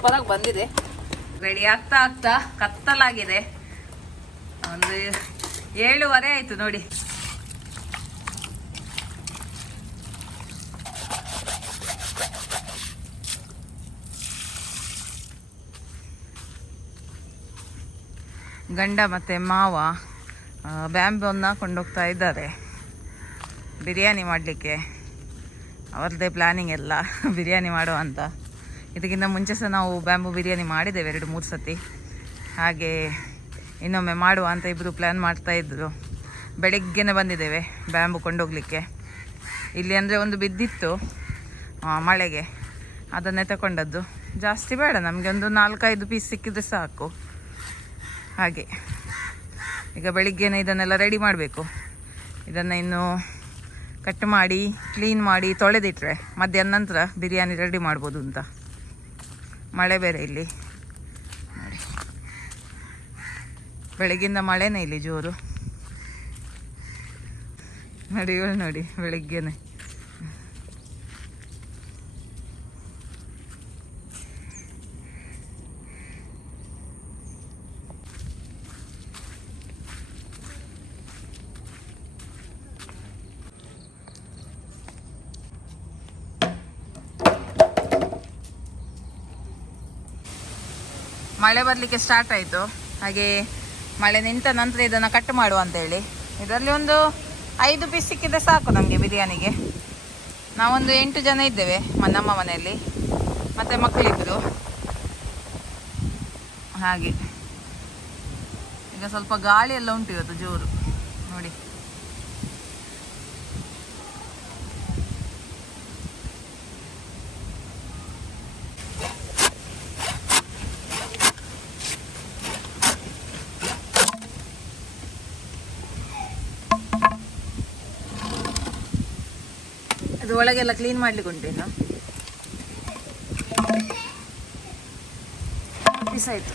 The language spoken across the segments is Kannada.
ಸೂಪರಾಗಿ ಬಂದಿದೆ. ರೆಡಿ ಆಗ್ತಾ ಆಗ್ತಾ ಕತ್ತಲಾಗಿದೆ. ಒಂದು 7:15 ಆಯ್ತು ನೋಡಿ. ಗಂಡ ಮತ್ತು ಮಾವ ಬ್ಯಾಂಬೂನ್ನ ಕೊಂಡೋಗ್ತಾ ಇದ್ದಾರೆ ಬಿರಿಯಾನಿ ಮಾಡಲಿಕ್ಕೆ. ಅವ್ರದ್ದೇ ಪ್ಲ್ಯಾನಿಂಗ್ ಎಲ್ಲ ಬಿರಿಯಾನಿ ಮಾಡುವ ಅಂತ. ಇದಕ್ಕಿಂತ ಮುಂಚೆ ಸಹ ನಾವು ಬ್ಯಾಂಬೂ ಬಿರಿಯಾನಿ ಮಾಡಿದ್ದೇವೆ 2-3 ಸತಿ. ಹಾಗೆ ಇನ್ನೊಮ್ಮೆ ಮಾಡುವ ಅಂತ ಇಬ್ಬರು ಪ್ಲ್ಯಾನ್ ಮಾಡ್ತಾಯಿದ್ರು. ಬೆಳಗ್ಗೆನೇ ಬಂದಿದ್ದೇವೆ ಬ್ಯಾಂಬೂ ಕೊಂಡೋಗ್ಲಿಕ್ಕೆ. ಇಲ್ಲಿ ಅಂದರೆ ಒಂದು ಬಿದ್ದಿತ್ತು ಮಳೆಗೆ, ಅದನ್ನೇ ತಗೊಂಡದ್ದು. ಜಾಸ್ತಿ ಬೇಡ, ನಮಗೆ ಒಂದು 4-5 ಪೀಸ್ ಸಿಕ್ಕಿದ್ರೆ ಸಾಕು. ಹಾಗೆ ಈಗ ಬೆಳಿಗ್ಗೆನೇ ಇದನ್ನೆಲ್ಲ ರೆಡಿ ಮಾಡಬೇಕು. ಇದನ್ನು ಇನ್ನು ಕಟ್ ಮಾಡಿ ಕ್ಲೀನ್ ಮಾಡಿ ತೊಳೆದಿಟ್ರೆ ಮಧ್ಯಾಹ್ನ ನಂತರ ಬಿರಿಯಾನಿ ರೆಡಿ ಮಾಡ್ಬೋದು ಅಂತ. ಮಳೆ ಬೇರೆ ಇಲ್ಲಿ ನೋಡಿ, ಬೆಳಗ್ಗಿಂದ ಮಳೆನೇ ಇಲ್ಲಿ ಜೋರು. ನೋಡಿ ಇವಳು ನೋಡಿ ಬೆಳಗ್ಗೆನೆ. ಮಳೆ ಬರಲಿಕ್ಕೆ ಸ್ಟಾರ್ಟ್ ಆಯಿತು. ಹಾಗೆ ಮಳೆ ನಿಂತ ನಂತರ ಇದನ್ನು ಕಟ್ ಮಾಡುವ ಅಂತೇಳಿ. ಇದರಲ್ಲಿ ಒಂದು 5 ಪೀಸ್ ಸಿಕ್ಕಿದ್ರೆ ಸಾಕು ನಮಗೆ ಬಿರಿಯಾನಿಗೆ. ನಾವೊಂದು 8 ಜನ ಇದ್ದೇವೆ ನಮ್ಮ ಮನೆಯಲ್ಲಿ, ಮತ್ತು ಮಕ್ಕಳಿದ್ರು. ಹಾಗೆ ಈಗ ಸ್ವಲ್ಪ ಗಾಳಿ ಎಲ್ಲ ಉಂಟು ಇವತ್ತು ಜೋರು ನೋಡಿ. ಅದು ಒಳಗೆಲ್ಲ ಕ್ಲೀನ್ ಮಾಡ್ಲಿಕ್ಕೆ ಉಂಟೇನು ಪೀಸ್ ಆಯಿತು.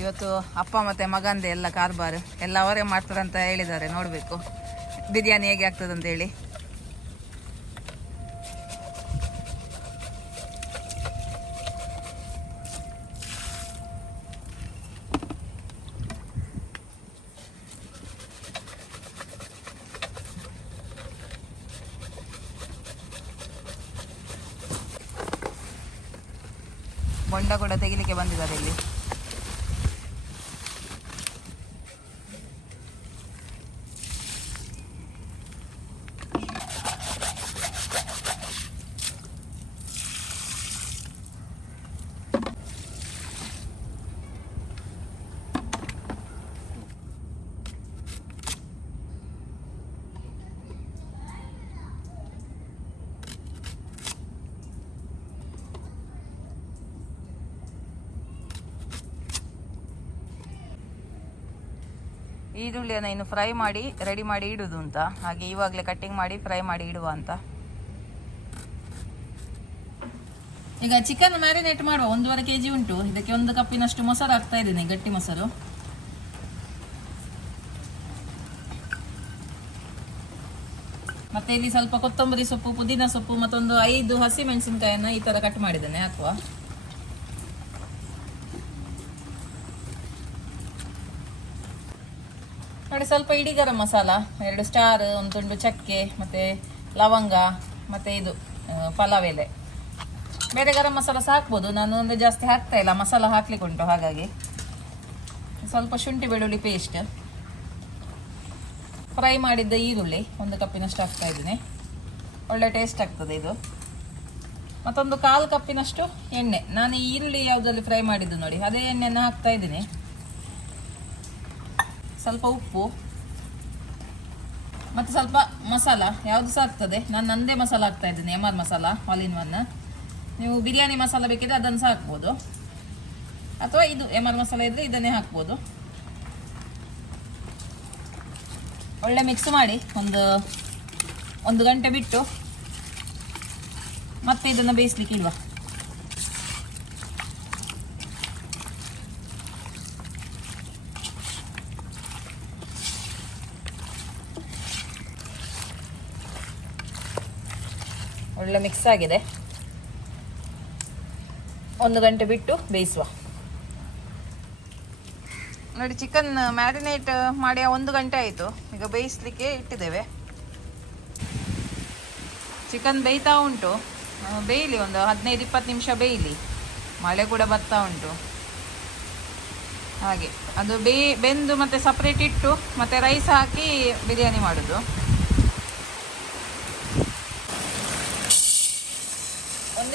ಇವತ್ತು ಅಪ್ಪ ಮತ್ತು ಮಗಂದೆ ಎಲ್ಲ ಕಾರ್ಬಾರ್ ಎಲ್ಲ ಅವರೇ ಮಾಡ್ತಾರಂತ ಹೇಳಿದ್ದಾರೆ. ನೋಡಬೇಕು ಬಿರಿಯಾನಿ ಹೇಗೆ ಆಗ್ತದಂತೇಳಿ. ಬೊಂಡ ಕೂಡ ತೆಗಿಲಿಕ್ಕೆ ಬಂದಿದ್ದಾರೆ ಇಲ್ಲಿ. ಈರುಳ್ಳಿಯನ್ನು ಇನ್ನು ಫ್ರೈ ಮಾಡಿ ರೆಡಿ ಮಾಡಿ ಇಡುವುದು ಅಂತ. ಹಾಗೆ ಇವಾಗಲೇ ಕಟ್ಟಿಂಗ್ ಮಾಡಿ ಫ್ರೈ ಮಾಡಿ ಇಡುವ ಅಂತ. ಈಗ ಚಿಕನ್ ಮ್ಯಾರಿನೇಟ್ ಮಾಡುವ. 1.5 kg ಉಂಟು. ಇದಕ್ಕೆ 1 ಕಪ್ಪಿನಷ್ಟು ಮೊಸರು ಹಾಕ್ತಾ ಇದ್ದೀನಿ, ಗಟ್ಟಿ ಮೊಸರು. ಮತ್ತೆ ಇಲ್ಲಿ ಸ್ವಲ್ಪ ಕೊತ್ತಂಬರಿ ಸೊಪ್ಪು, ಪುದೀನ ಸೊಪ್ಪು, ಮತ್ತೊಂದು 5 ಹಸಿ ಮೆಣಸಿನಕಾಯಿಯನ್ನು ಈ ತರ ಕಟ್ ಮಾಡಿದ್ದೇನೆ, ಹಾಕುವ. ನೋಡಿ ಸ್ವಲ್ಪ ಇಡೀ ಗರಂ ಮಸಾಲ, 2 ಸ್ಟಾರ್, ಒಂದು ತುಂಡು ಚಕ್ಕೆ, ಮತ್ತೆ ಲವಂಗ, ಮತ್ತೆ ಇದು ಪಲಾವ್ ಎಲೆ. ಬೇರೆ ಗರಂ ಮಸಾಲ ಸಹ ಹಾಕ್ಬೋದು, ನಾನು ಅಂದರೆ ಜಾಸ್ತಿ ಹಾಕ್ತಾ ಇಲ್ಲ, ಮಸಾಲ ಹಾಕ್ಲಿಕ್ಕೆ ಉಂಟು. ಹಾಗಾಗಿ ಸ್ವಲ್ಪ ಶುಂಠಿ ಬೆಳ್ಳುಳ್ಳಿ ಪೇಸ್ಟ್, ಫ್ರೈ ಮಾಡಿದ್ದ ಈರುಳ್ಳಿ 1 ಕಪ್ಪಿನಷ್ಟು ಹಾಕ್ತಾ ಇದ್ದೀನಿ. ಒಳ್ಳೆ ಟೇಸ್ಟ್ ಆಗ್ತದೆ ಇದು. ಮತ್ತೊಂದು 1/4 ಕಪ್ಪಿನಷ್ಟು ಎಣ್ಣೆ. ನಾನು ಈ ಈರುಳ್ಳಿ ಯಾವುದರಲ್ಲಿ ಫ್ರೈ ಮಾಡಿದ್ದು ನೋಡಿ ಅದೇ ಎಣ್ಣೆಯನ್ನು ಹಾಕ್ತಾ ಇದ್ದೀನಿ. ಸ್ವಲ್ಪ ಉಪ್ಪು ಮತ್ತು ಸ್ವಲ್ಪ ಮಸಾಲ ಯಾವುದು ಸಹ ಆಗ್ತದೆ. ನಾನು ನಂದೇ ಮಸಾಲ ಹಾಕ್ತಾ ಇದ್ದೀನಿ, MR masala all in one. ನೀವು ಬಿರಿಯಾನಿ ಮಸಾಲ ಬೇಕಿದ್ರೆ ಅದನ್ನು ಸಹ ಹಾಕ್ಬೋದು, ಅಥವಾ ಇದು MR ಮಸಾಲ ಇದ್ದರೆ ಇದನ್ನೇ ಹಾಕ್ಬೋದು. ಒಳ್ಳೆ ಮಿಕ್ಸ್ ಮಾಡಿ ಒಂದು ಗಂಟೆ ಬಿಟ್ಟು ಮತ್ತೆ ಇದನ್ನು ಬೇಯಿಸ್ಲಿಕ್ಕೆ ಇಲ್ವಾ. ಒಳ್ಳೆ ಮಿಕ್ಸ್ ಆಗಿದೆ. 1 ಗಂಟೆ ಬಿಟ್ಟು ಬೇಯಿಸುವ. ನೋಡಿ, ಚಿಕನ್ ಮ್ಯಾರಿನೇಟ್ ಮಾಡಿ 1 ಗಂಟೆ ಆಯಿತು. ಈಗ ಬೇಯಿಸ್ಲಿಕ್ಕೆ ಇಟ್ಟಿದ್ದೇವೆ. ಚಿಕನ್ ಬೇಯ್ತಾ ಉಂಟು. ಬೇಯಲಿ, ಒಂದು 15-20 ನಿಮಿಷ ಬೇಯಲಿ. ಮಳೆ ಕೂಡ ಬರ್ತಾ ಉಂಟು. ಹಾಗೆ ಅದು ಬೆಂದು ಮತ್ತೆ ಸಪ್ರೇಟ್ ಇಟ್ಟು ಮತ್ತೆ ರೈಸ್ ಹಾಕಿ ಬಿರಿಯಾನಿ ಮಾಡೋದು.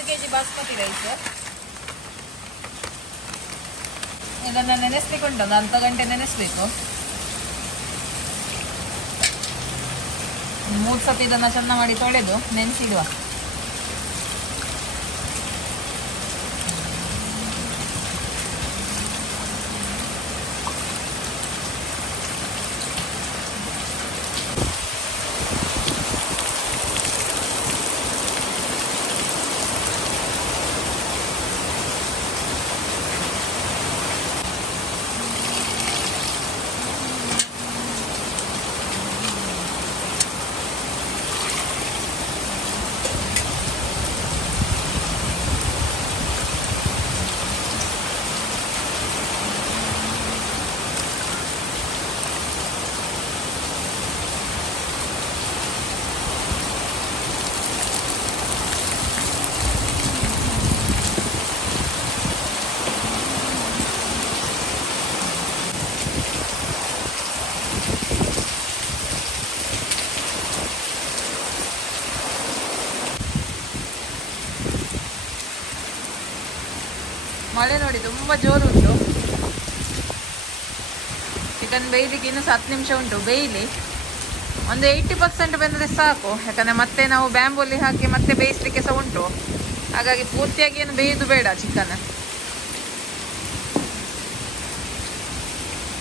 kg basmati rice. ಇದನ್ನು ನೆನೆಸ್ಲಿಕ್ಕೆ ಉಂಟು, ಒಂದು ಅರ್ಧ ಗಂಟೆ ನೆನೆಸ್ಬೇಕು. 3 ಸತಿ ಇದನ್ನು ಚೆಂದ ಮಾಡಿ ತೊಳೆದು ನೆನೆಸಿಡುವ. ಮಳೆ ನೋಡಿ ತುಂಬ ಜೋರುಂಟು. ಚಿಕನ್ ಬೇಯಲಿಕ್ಕೆ ಇನ್ನೂ 10 ನಿಮಿಷ ಉಂಟು. ಬೇಯಲಿ, ಒಂದು 80% ಬೆಂದರೆ ಸಾಕು. ಯಾಕಂದರೆ ಮತ್ತೆ ನಾವು ಬ್ಯಾಂಬೂಲಿ ಹಾಕಿ ಮತ್ತೆ ಬೇಯಿಸಲಿಕ್ಕೆ ಸಹ ಉಂಟು. ಹಾಗಾಗಿ ಪೂರ್ತಿಯಾಗಿ ಏನು ಬೇಯೋದು ಬೇಡ ಚಿಕನ್.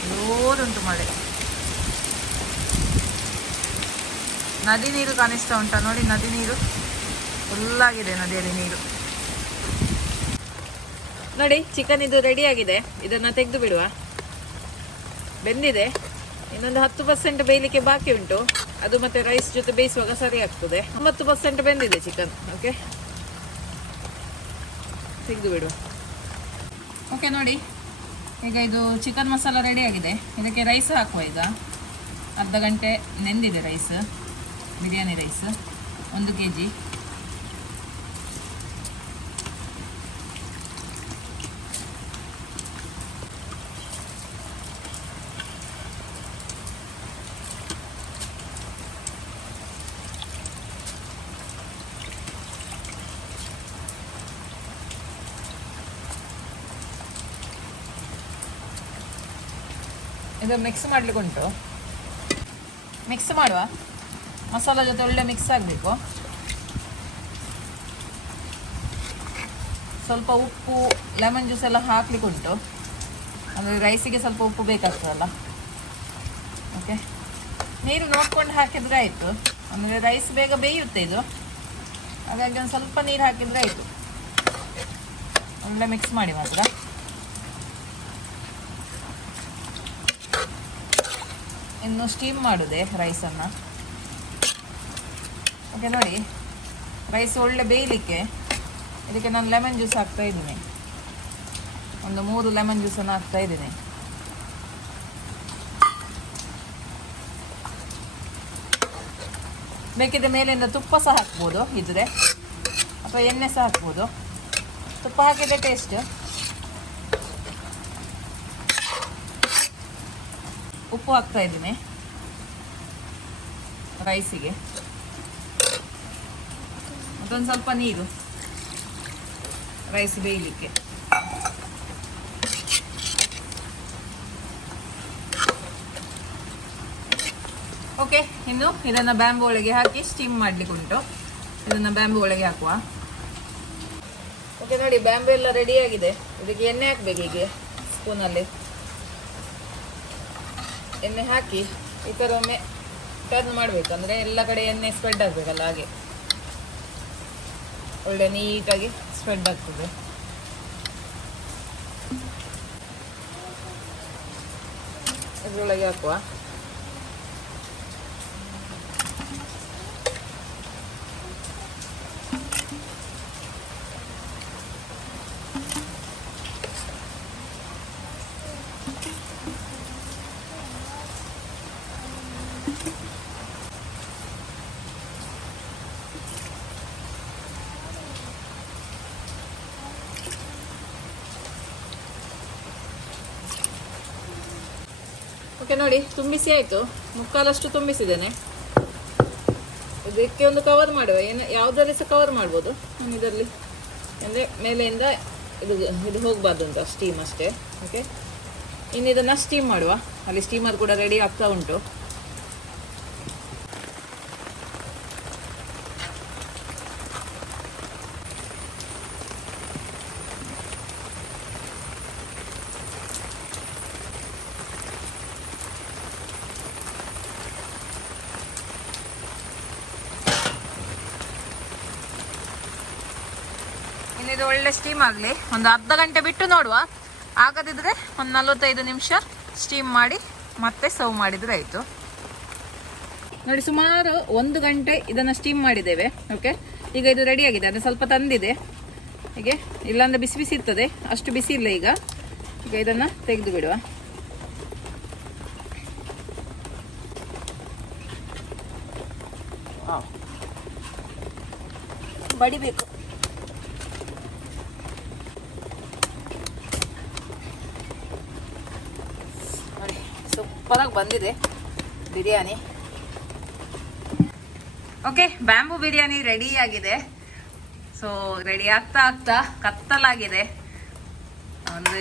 ಜೋರುಂಟು ಮಳೆ. ನದಿ ನೀರು ಕಾಣಿಸ್ತಾ ಉಂಟಾ ನೋಡಿ, ನದಿ ನೀರು ಫುಲ್ಲಾಗಿದೆ ನದಿಯಲ್ಲಿ ನೀರು. ನೋಡಿ, ಚಿಕನ್ ಇದು ರೆಡಿಯಾಗಿದೆ. ಇದನ್ನು ತೆಗೆದು ಬಿಡುವ. ಬೆಂದಿದೆ, ಇನ್ನೊಂದು 10% ಬೇಯಲಿಕ್ಕೆ ಬಾಕಿ ಉಂಟು. ಅದು ಮತ್ತೆ ರೈಸ್ ಜೊತೆ ಬೇಯಿಸುವಾಗ ಸರಿ ಆಗ್ತದೆ. 90% ಬೆಂದಿದೆ ಚಿಕನ್. ಓಕೆ, ತೆಗೆದು ಬಿಡುವ. ಓಕೆ ನೋಡಿ, ಈಗ ಇದು ಚಿಕನ್ ಮಸಾಲ ರೆಡಿಯಾಗಿದೆ. ಇದಕ್ಕೆ ರೈಸ್ ಹಾಕುವ. ಈಗ ಅರ್ಧ ಗಂಟೆ ನೆಂದಿದೆ ರೈಸ್, ಬಿರಿಯಾನಿ ರೈಸ್ 1 kg. ಇದು ಮಿಕ್ಸ್ ಮಾಡಲಿಕ್ಕೆ ಉಂಟು. ಮಿಕ್ಸ್ ಮಾಡುವ. ಮಸಾಲ ಜೊತೆ ಒಳ್ಳೆ ಮಿಕ್ಸ್ ಆಗಬೇಕು. ಸ್ವಲ್ಪ ಉಪ್ಪು, ಲೆಮನ್ ಜ್ಯೂಸ್ ಎಲ್ಲ ಹಾಕ್ಲಿಕ್ಕೆ ಉಂಟು. ಅಂದರೆ ರೈಸಿಗೆ ಸ್ವಲ್ಪ ಉಪ್ಪು ಬೇಕಾಗ್ತದಲ್ಲ. ಓಕೆ, ನೀರು ನೋಡ್ಕೊಂಡು ಹಾಕಿದರೆ ಆಯಿತು. ಅಂದರೆ ರೈಸ್ ಬೇಗ ಬೇಯುತ್ತೆ ಇದು. ಹಾಗಾಗಿ ಒಂದು ಸ್ವಲ್ಪ ನೀರು ಹಾಕಿದರೆ ಆಯಿತು. ಒಳ್ಳೆ ಮಿಕ್ಸ್ ಮಾಡಿ ಮಾತ್ರ. ಇನ್ನು ಸ್ಟೀಮ್ ಮಾಡುದೆ ರೈಸನ್ನು. ಓಕೆ ನೋಡಿ, ರೈಸ್ ಒಳ್ಳೆ ಬೇಯಲಿಕ್ಕೆ ಇದಕ್ಕೆ ನಾನು ಲೆಮನ್ ಜ್ಯೂಸ್ ಹಾಕ್ತಾ ಇದ್ದೀನಿ. ಒಂದು 3 ಲೆಮನ್ ಜ್ಯೂಸನ್ನು ಹಾಕ್ತಾ ಇದ್ದೀನಿ. ಬೇಕಿದ್ರೆ ಮೇಲಿಂದ ತುಪ್ಪ ಸಹ ಹಾಕ್ಬೋದು ಇದ್ರೆ, ಅಥವಾ ಎಣ್ಣೆ ಸಹ ಹಾಕ್ಬೋದು. ತುಪ್ಪ ಹಾಕಿದ್ರೆ ಟೇಸ್ಟ್. ಉಪ್ಪು ಹಾಕ್ತಾ ಇದ್ದೀನಿ. ರೈಸಿಗೆ. ಮತ್ತೊಂದು ಸ್ವಲ್ಪ ನೀರು ರೈಸ್ ಬೇಯಲಿಕ್ಕೆ. ಓಕೆ, ಇನ್ನು ಇದನ್ನು ಬ್ಯಾಂಬು ಒಳಗೆ ಹಾಕಿ ಸ್ಟೀಮ್ ಮಾಡಲಿಕ್ಕೆ ಉಂಟು. ಇದನ್ನು ಬ್ಯಾಂಬು ಒಳಗೆ ಹಾಕುವ. ಓಕೆ ನೋಡಿ, ಬ್ಯಾಂಬು ಎಲ್ಲ ರೆಡಿ ಆಗಿದೆ. ಇದಕ್ಕೆ ಎಣ್ಣೆ ಹಾಕಬೇಕು. ಹೀಗೆ ಸ್ಪೂನಲ್ಲಿ ಎಣ್ಣೆ ಹಾಕಿ ಈ ಥರ ಒಮ್ಮೆ ಟರ್ನ್ ಮಾಡಬೇಕು. ಅಂದರೆ ಎಲ್ಲ ಕಡೆ ಎಣ್ಣೆ ಸ್ಪ್ರೆಡ್ ಆಗಬೇಕಲ್ಲ, ಹಾಗೆ ಒಳ್ಳೆ ನೀಟಾಗಿ ಸ್ಪ್ರೆಡ್ ಆಗ್ತದೆ. ಇದರೊಳಗೆ ಹಾಕುವ. ಓಕೆ ನೋಡಿ, ತುಂಬಿಸಿ ಆಯಿತು. ಮುಕ್ಕಾಲಷ್ಟು ತುಂಬಿಸಿದ್ದೇನೆ. ಇದಕ್ಕೆ ಒಂದು ಕವರ್ ಮಾಡುವ. ಯಾವುದರಲ್ಲಿ ಸಹ ಕವರ್ ಮಾಡ್ಬೋದು. ಇದರಲ್ಲಿ ಅಂದರೆ ಮೇಲೆಯಿಂದ ಇದು ಹೋಗಬಾರ್ದು ಅಂತ ಸ್ಟೀಮ್ ಅಷ್ಟೇ. ಓಕೆ, ಇನ್ನು ಇದನ್ನು ಸ್ಟೀಮ್ ಮಾಡುವ. ಅಲ್ಲಿ ಸ್ಟೀಮರ್ ಕೂಡ ರೆಡಿ ಆಗ್ತಾ ಉಂಟು. ಇದು ಒಳ್ಳೆ ಸ್ಟೀಮ್ ಆಗಲಿ. ಒಂದು ಅರ್ಧ ಗಂಟೆ ಬಿಟ್ಟು ನೋಡುವ. ಆಗದಿದ್ರೆ ಒಂದು 45 ನಿಮಿಷ ಸ್ಟೀಮ್ ಮಾಡಿ ಮತ್ತೆ ಸರ್ವ್ ಮಾಡಿದರೆ ಆಯಿತು. ನೋಡಿ, ಸುಮಾರು 1 ಗಂಟೆ ಇದನ್ನು ಸ್ಟೀಮ್ ಮಾಡಿದ್ದೇವೆ. ಓಕೆ, ಈಗ ಇದು ರೆಡಿ ಆಗಿದೆ. ಅದು ಸ್ವಲ್ಪ ತಂದಿದೆ ಹೀಗೆ, ಇಲ್ಲಾಂದರೆ ಬಿಸಿ ಬಿಸಿ ಇರ್ತದೆ. ಅಷ್ಟು ಬಿಸಿ ಇಲ್ಲ ಈಗ. ಈಗ ಇದನ್ನು ತೆಗೆದು ಬಿಡುವ. ಬಡಿಬೇಕು. ಸೂಪರಾಗಿ ಬಂದಿದೆ biryani. Okay, bamboo biryani ready ಆಗಿದೆ. ಸೊ ರೆಡಿ ಆಗ್ತಾ ಆಗ್ತಾ ಕತ್ತಲಾಗಿದೆ. ಒಂದು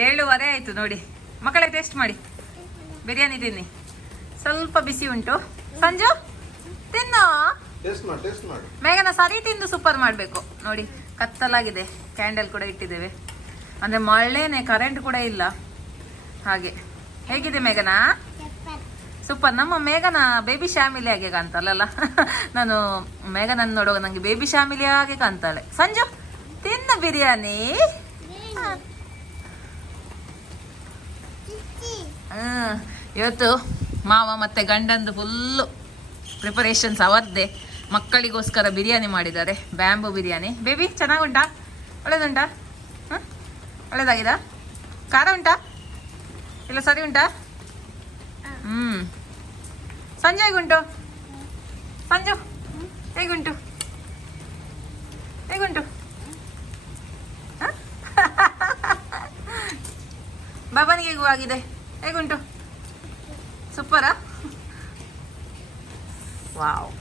7:15 ಆಯಿತು ನೋಡಿ. ಮಕ್ಕಳೇ ಟೇಸ್ಟ್ ಮಾಡಿ, ಬಿರಿಯಾನಿ ತಿನ್ನಿ. ಸ್ವಲ್ಪ ಬಿಸಿ ಉಂಟು. ಸಂಜು ತಿನ್ನೋ, ಮೇಘನ ಸರಿ ತಿಂದು ಸೂಪರ್ ಮಾಡಬೇಕು. ನೋಡಿ, ಕತ್ತಲಾಗಿದೆ. ಕ್ಯಾಂಡಲ್ ಕೂಡ ಇಟ್ಟಿದ್ದೇವೆ. ಅಂದರೆ ಮಳೆನೇ, ಕರೆಂಟ್ ಕೂಡ ಇಲ್ಲ. ಹಾಗೆ ಹೇಗಿದೆ ಮೇಘನಾ? ಸೂಪರ್. ನಮ್ಮ ಮೇಘನ ಬೇಬಿ ಶ್ಯಾಮಿಲಿ ಹಾಗೆ ಕಾಣ್ತಲ್ಲ. ನಾನು ಮೇಘನನ್ನು ನೋಡುವಾಗ ನನಗೆ ಬೇಬಿ ಶ್ಯಾಮಿಲಿ ಹಾಗೆ ಕಾಣ್ತಾಳೆ. ಸಂಜು ತಿನ್ನ ಬಿರಿಯಾನಿ. ಇವತ್ತು ಮಾವ ಮತ್ತೆ ಗಂಡಂದು ಫುಲ್ಲು ಪ್ರಿಪರೇಷನ್ಸ್ ಅವರದ್ದೇ. ಮಕ್ಕಳಿಗೋಸ್ಕರ ಬಿರಿಯಾನಿ ಮಾಡಿದ್ದಾರೆ, ಬ್ಯಾಂಬೂ ಬಿರಿಯಾನಿ. ಬೇಬಿ ಚೆನ್ನಾಗುಂಟಾ? ಒಳ್ಳೇದುಂಟಾ? ಒಳ್ಳೇದಾಗಿದಾ? ಖಾರ ಉಂಟಾ? ಇಲ್ಲ ಸರಿ ಉಂಟಾ? ಸಂಜೆ ಹೇಗುಂಟು? ಸಂಜು ಹೇಗುಂಟು? ಹೇಗುಂಟು? ಬಾಬನಿಗೆ ಹೇಗೂ ಆಗಿದೆ? ಹೇಗುಂಟು? ಸೂಪರಾ? ವಾವ್,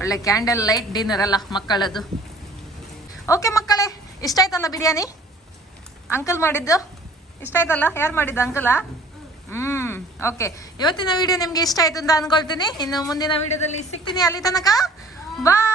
ಒಳ್ಳೆ ಕ್ಯಾಂಡಲ್ ಲೈಟ್ ಡಿನ್ನರ್ ಅಲ್ಲ ಮಕ್ಕಳದ್ದು. ಓಕೆ ಮಕ್ಕಳೇ, ಇಷ್ಟ ಆಯ್ತಲ್ಲ ಬಿರಿಯಾನಿ? ಅಂಕಲ್ ಮಾಡಿದ್ದು ಇಷ್ಟ ಆಯ್ತಲ್ಲ? ಯಾರು ಮಾಡಿದ್ದು, ಅಂಕಲಾ? ಓಕೆ, ಇವತ್ತಿನ ವಿಡಿಯೋ ನಿಮ್ಗೆ ಇಷ್ಟ ಆಯ್ತು ಅಂತ ಅನ್ಕೊಳ್ತೀನಿ. ಇನ್ನು ಮುಂದಿನ ವಿಡಿಯೋದಲ್ಲಿ ಸಿಗ್ತೀನಿ. ಅಲ್ಲಿ ತನಕ ಬಾಯ್.